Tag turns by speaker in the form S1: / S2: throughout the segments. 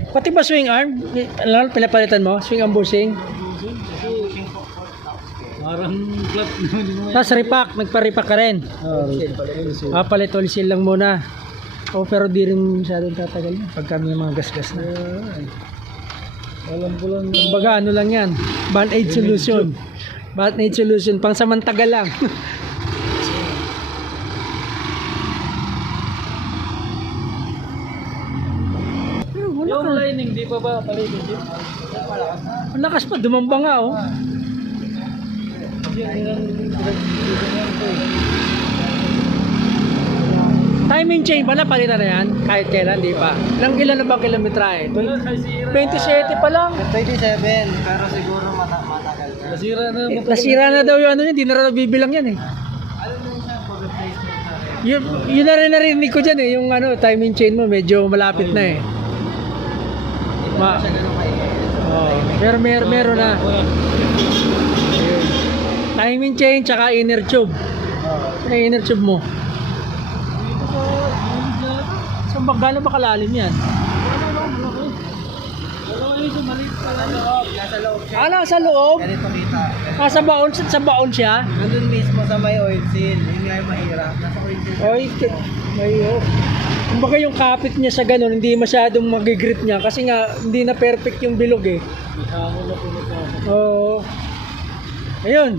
S1: Pati ba swing arm? Alam, pinapalitan mo? Swing arm bushing?
S2: Parang flat naman.
S1: Tapos repack, nagpa-repack ka rin. Palit oil seal lang muna. Pero di rin masyadong tatagal na pagka may mga gas-gas na.
S2: Alam ko lang.
S1: Kumbaga ano lang yan, band-aid solution. Band-aid solution, pang samantagal lang.
S2: Yung lining, di pa ba palitin yun?
S1: Ang lakas pa, dumamba nga oh. Timing chain pala, palitan na yan. Kahit kailan, di pa. Ilan na ba kilometrahe? 27 pa lang.
S3: 27, pero siguro matagal na.
S2: Nasira na.
S1: Nasira na daw yung ano yun, hindi na rin bibilang yan eh.
S3: Ano na siya for replacement na rin?
S1: Yun na rin narinig ko dyan eh, yung ano, timing chain mo medyo malapit na eh.
S3: Hindi pa siya ganun kaingay.
S1: Oh, pero meron na. Ayun. Timing chain tsaka inner tube. Ano yung inner tube mo? So, gano'n ba kalalim yan?
S3: Nasa loob siya.
S1: Nasa loob?
S3: Ganito kita.
S1: Sa baon siya?
S3: Nandun mismo sa may oil seal. Yun nga yung mahirap. Nasa oil seal.
S1: Oy, kumbaga yung kapit niya sa gano'n, hindi masyadong magigrip niya kasi nga hindi na perfect yung bilog eh. Oo. Ayun.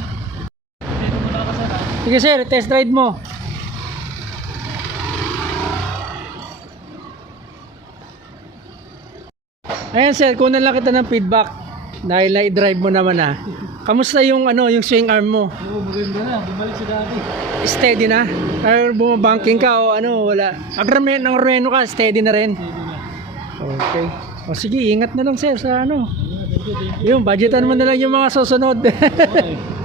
S1: Sige sir, test ride mo. Ayan sir, kunan lang kita ng feedback dahil na-drive mo naman ah. Kamusta yung ano, yung swing arm mo?
S2: Oo, maganda na. Bumalik sa dati.
S1: Steady na? Or bumabanking ka o ano, wala? Ng reno ka, steady na rin? Okay. O sige, ingat na lang sir sa ano. Yung budgetan mo na lang yung mga susunod.